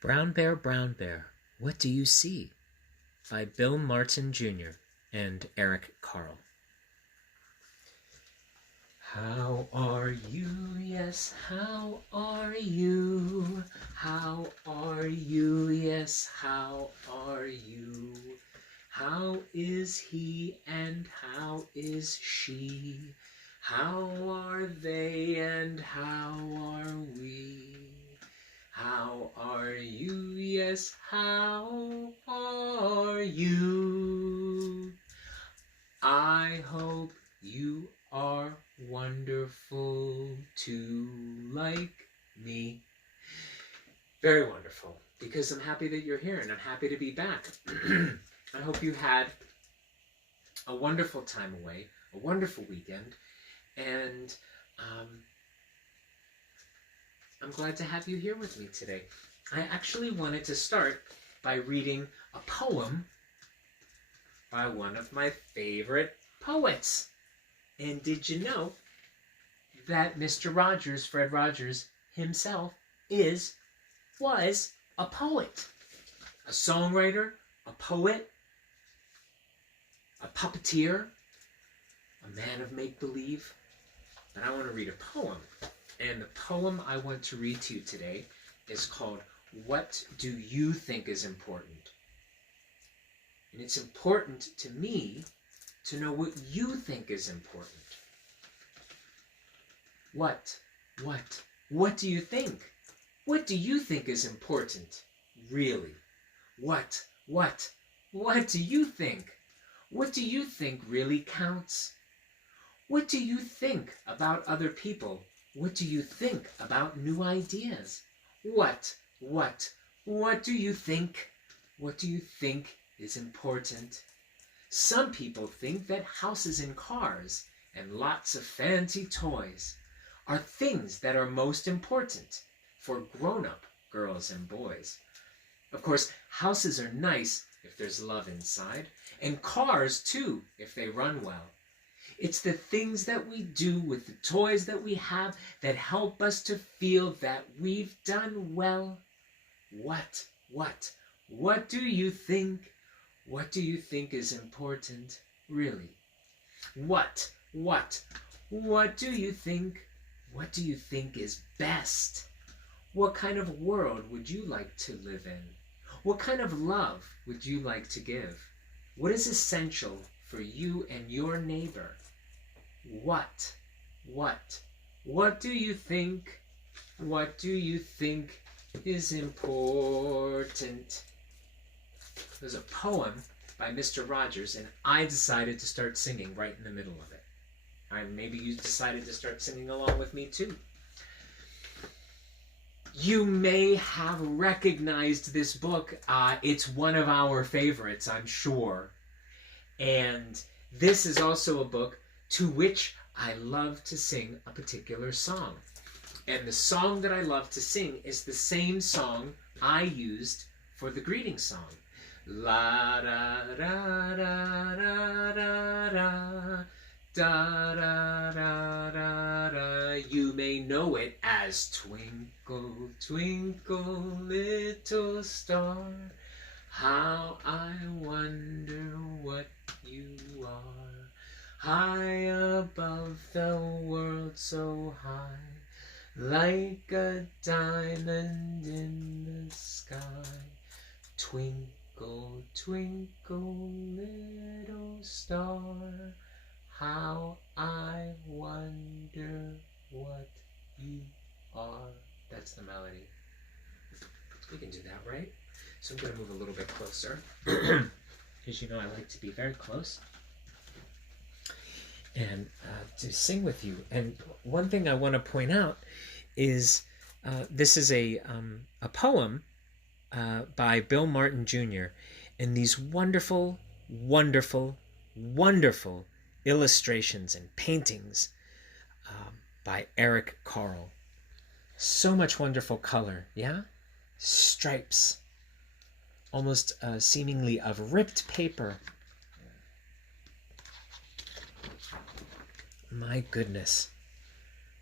Brown Bear, What Do You See? By Bill Martin Jr. and Eric Clarle. How are you? Yes, how are you? How are you? Yes, how are you? How is he and how is she? How are they and how are we? How are you? Yes, how are you? I hope you are wonderful too, like me. Very wonderful, because I'm happy that you're here and I'm happy to be back. I hope you had a wonderful time away, a wonderful weekend, and I'm glad to have you here with me today. I actually wanted to start by reading a poem by one of my favorite poets. And did you know that Mr. Rogers, Fred Rogers himself, was a poet? A songwriter, a poet, a puppeteer, a man of make-believe. And I want to read a poem. And the poem I want to read to you today is called What Do You Think Is Important? And it's important to me to know what you think is important. What do you think? What do you think is important, really? What do you think? What do you think really counts? What do you think about other people? What do you think about new ideas? What do you think? What do you think is important? Some people think that houses and cars and lots of fancy toys are things that are most important for grown-up girls and boys. Of course, houses are nice if there's love inside, and cars too if they run well. It's the things that we do with the toys that we have that help us to feel that we've done well. What do you think? What do you think is important, really? What do you think? What do you think is best? What kind of world would you like to live in? What kind of love would you like to give? What is essential for you and your neighbor? What do you think? What do you think is important? There's a poem by Mr. Rogers, and I decided to start singing right in the middle of it. And maybe you decided to start singing along with me too. You may have recognized this book. It's one of our favorites, I'm sure. And this is also a book to which I love to sing a particular song. And the song that I love to sing is the same song I used for the greeting song. La da da da da da da da da da da da. You may know it as Twinkle, Twinkle, Little Star, how I wonder what you are, high above the world so high, like a diamond in the sky. Twinkle, twinkle, little star, how I wonder what you are. That's the melody. We can do that, right? So I'm going to move a little bit closer, because you know I like to be very close and to sing with you. And one thing I want to point out is this is a poem by Bill Martin Jr. and these wonderful, wonderful, wonderful illustrations and paintings by Eric Clarle. So much wonderful color, yeah? Stripes, almost seemingly of ripped paper. My goodness,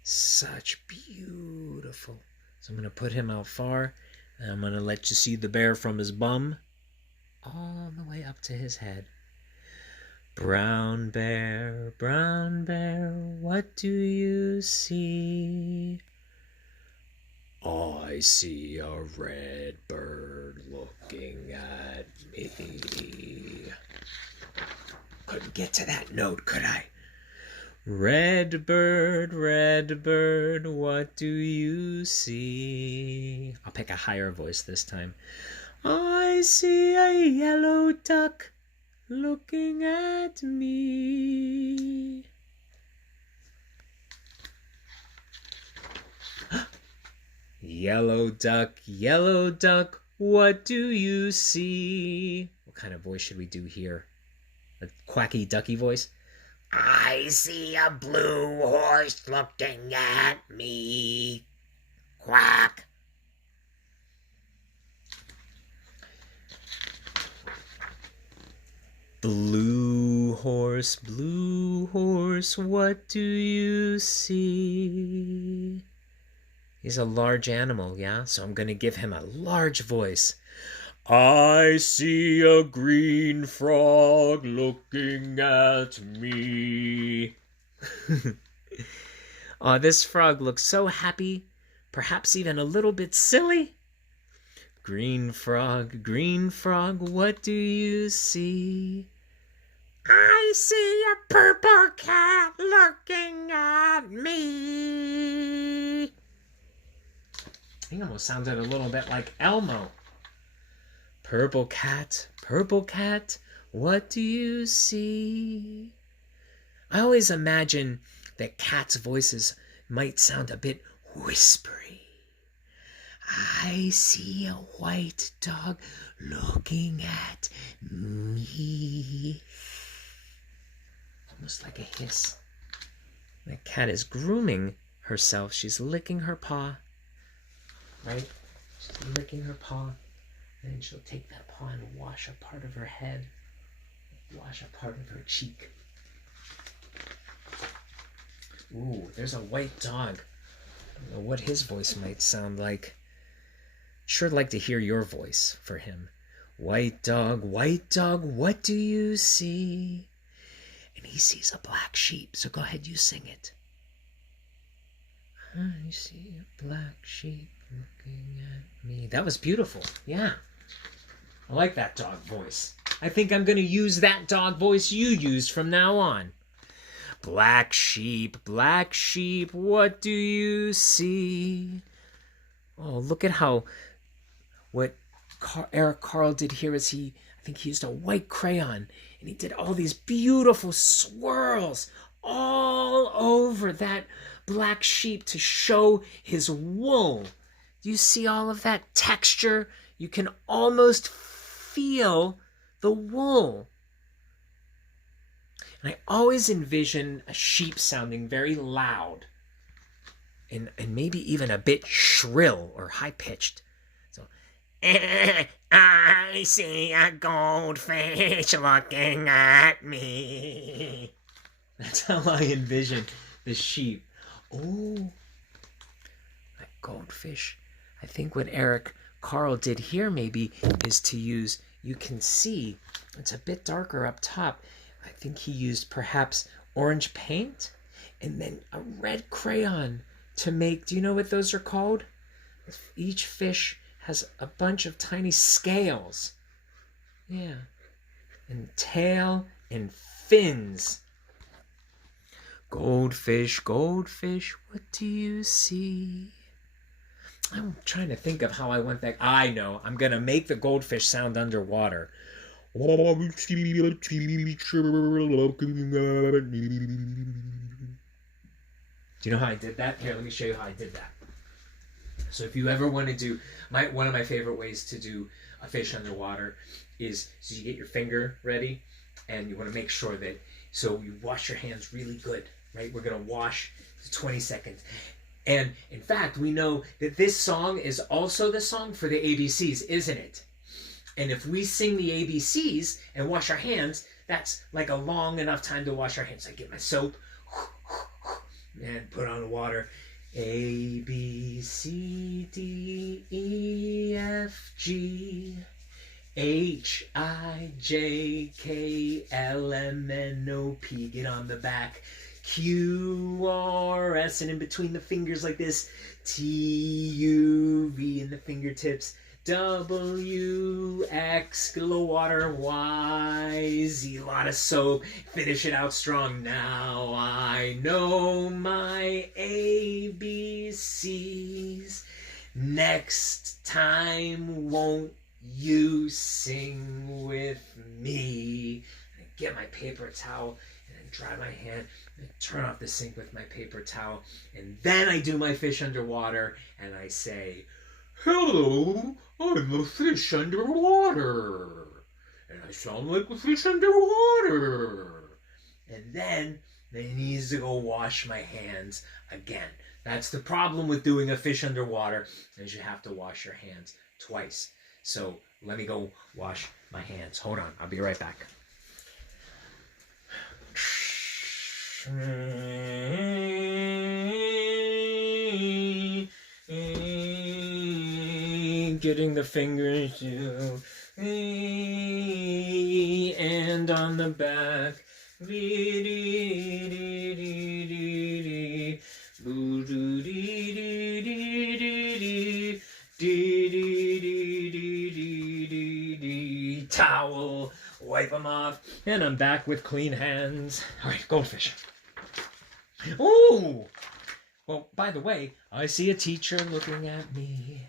such beautiful. So I'm going to put him out far. And I'm going to let you see the bear from his bum all the way up to his head. Brown bear, what do you see? I see a red bird looking at me. Couldn't get to that note, could I? Red bird, what do you see? I'll pick a higher voice this time. I see a yellow duck looking at me. Yellow duck, what do you see? What kind of voice should we do here? A quacky ducky voice? I see a blue horse looking at me. Quack. Blue horse, what do you see? He's a large animal, yeah? So I'm going to give him a large voice. I see a green frog looking at me. Oh, this frog looks so happy, perhaps even a little bit silly. Green frog, what do you see? I see a purple cat looking at me. He almost sounded a little bit like Elmo. Purple cat, what do you see? I always imagine that cats' voices might sound a bit whispery. I see a white dog looking at me. Almost like a hiss. That cat is grooming herself. She's licking her paw. Right? She's licking her paw. And then she'll take that paw and wash a part of her head. Wash a part of her cheek. Ooh, there's a white dog. I don't know what his voice might sound like. Sure like to hear your voice for him. White dog, what do you see? And he sees a black sheep, so go ahead, you sing it. I see a black sheep looking at me. That was beautiful, yeah. I like that dog voice. I think I'm going to use that dog voice you used from now on. Black sheep, what do you see? Oh, look at how what Eric Clarle did here is I think he used a white crayon and he did all these beautiful swirls all over that black sheep to show his wool. Do you see all of that texture? You can almost feel the wool. And I always envision a sheep sounding very loud and maybe even a bit shrill or high-pitched. So, I see a goldfish looking at me. That's how I envision the sheep. Oh, that goldfish. I think what Eric Clarle did here maybe is to use, you can see, it's a bit darker up top. I think he used perhaps orange paint and then a red crayon to make, do you know what those are called? Each fish has a bunch of tiny scales. Yeah. And tail and fins. Goldfish, what do you see? I'm trying to think of how I want that. I know. I'm going to make the goldfish sound underwater. Do you know how I did that? Here, let me show you how I did that. So if you ever want to do, one of my favorite ways to do a fish underwater is, so you get your finger ready and you want to make sure that, so you wash your hands really good, right? We're going to wash for 20 seconds. And in fact, we know that this song is also the song for the ABCs, isn't it? And if we sing the ABCs and wash our hands, that's like a long enough time to wash our hands. So I get my soap and put on the water. A, B, C, D, E, F, G, H, I, J, K, L, M, N, O, P. Get on the back. Q, R, S, and in between the fingers like this. T, U, V in the fingertips. W, X, get a little water. Y, Z, a lot of soap. Finish it out strong. Now I know my ABCs. Next time, won't you sing with me? And get my paper towel and then dry my hand and turn off the sink with my paper towel. And then I do my fish underwater and I say, hello, I'm a fish underwater. And I sound like a fish underwater. And then I need to go wash my hands again. That's the problem with doing a fish underwater, is you have to wash your hands twice. So let me go wash my hands. Hold on, I'll be right back. Getting the fingers to and on the back. Towel, wipe them off, and I'm back with clean hands. All right, goldfish. Oh, well, by the way, I see a teacher looking at me.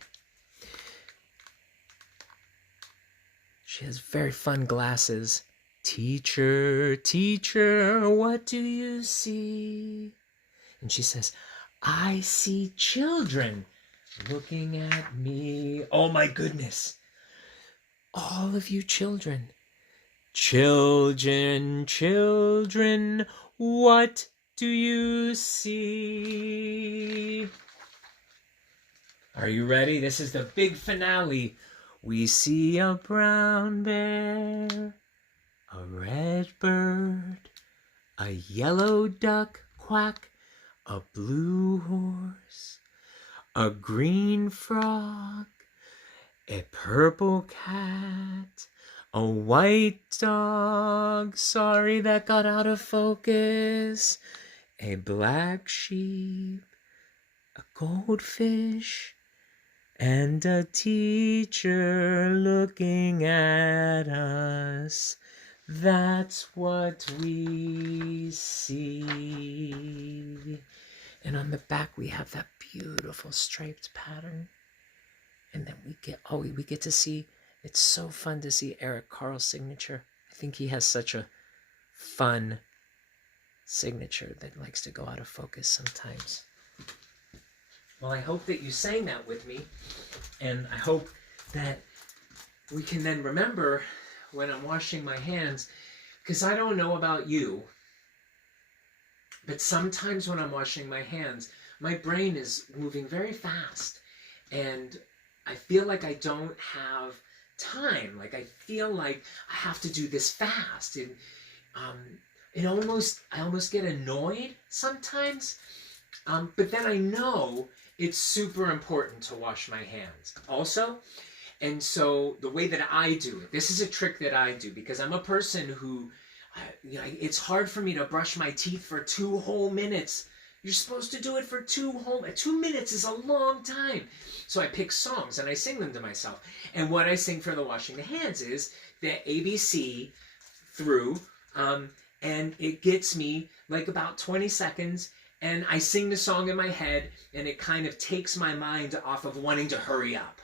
She has very fun glasses. Teacher, teacher, what do you see? And she says, I see children looking at me. Oh my goodness. All of you children. Children, children, what do you see? Are you ready? This is the big finale. We see a brown bear, a red bird, a yellow duck, quack, a blue horse, a green frog, a purple cat, a white dog, sorry that got out of focus, a black sheep, a goldfish, and a teacher looking at us. That's what we see. And on the back we have that beautiful striped pattern. And then we get to see, it's so fun to see Eric Clarle's signature. I think he has such a fun signature that likes to go out of focus sometimes. Well, I hope that you sang that with me, and I hope that we can then remember when I'm washing my hands, because I don't know about you, but sometimes when I'm washing my hands, my brain is moving very fast, and I feel like I don't have time. Like I feel like I have to do this fast, and I almost get annoyed sometimes. But then I know it's super important to wash my hands also. And so the way that I do it, this is a trick that I do because I'm a person who, it's hard for me to brush my teeth for 2 whole minutes. You're supposed to do it for 2 minutes is a long time. So I pick songs and I sing them to myself. And what I sing for the washing the hands is the ABC through, and it gets me like about 20 seconds. And I sing the song in my head, and it kind of takes my mind off of wanting to hurry up.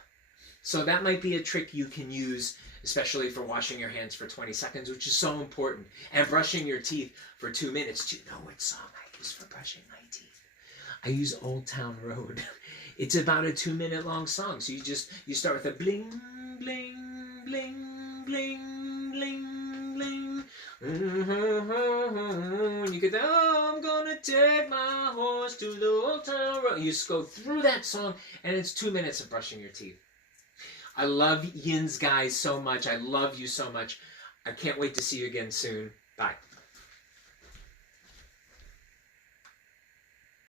So that might be a trick you can use, especially for washing your hands for 20 seconds, which is so important. And brushing your teeth for 2 minutes. Do you know what song I use for brushing my teeth? I use Old Town Road. It's about a 2-minute long song. So you start with a bling, bling, bling, bling, bling, bling. You get, oh, I'm gonna take my horse to the Old Town Road. You just go through that song, and it's 2 minutes of brushing your teeth. I love Yin's guys so much. I love you so much. I can't wait to see you again soon. Bye.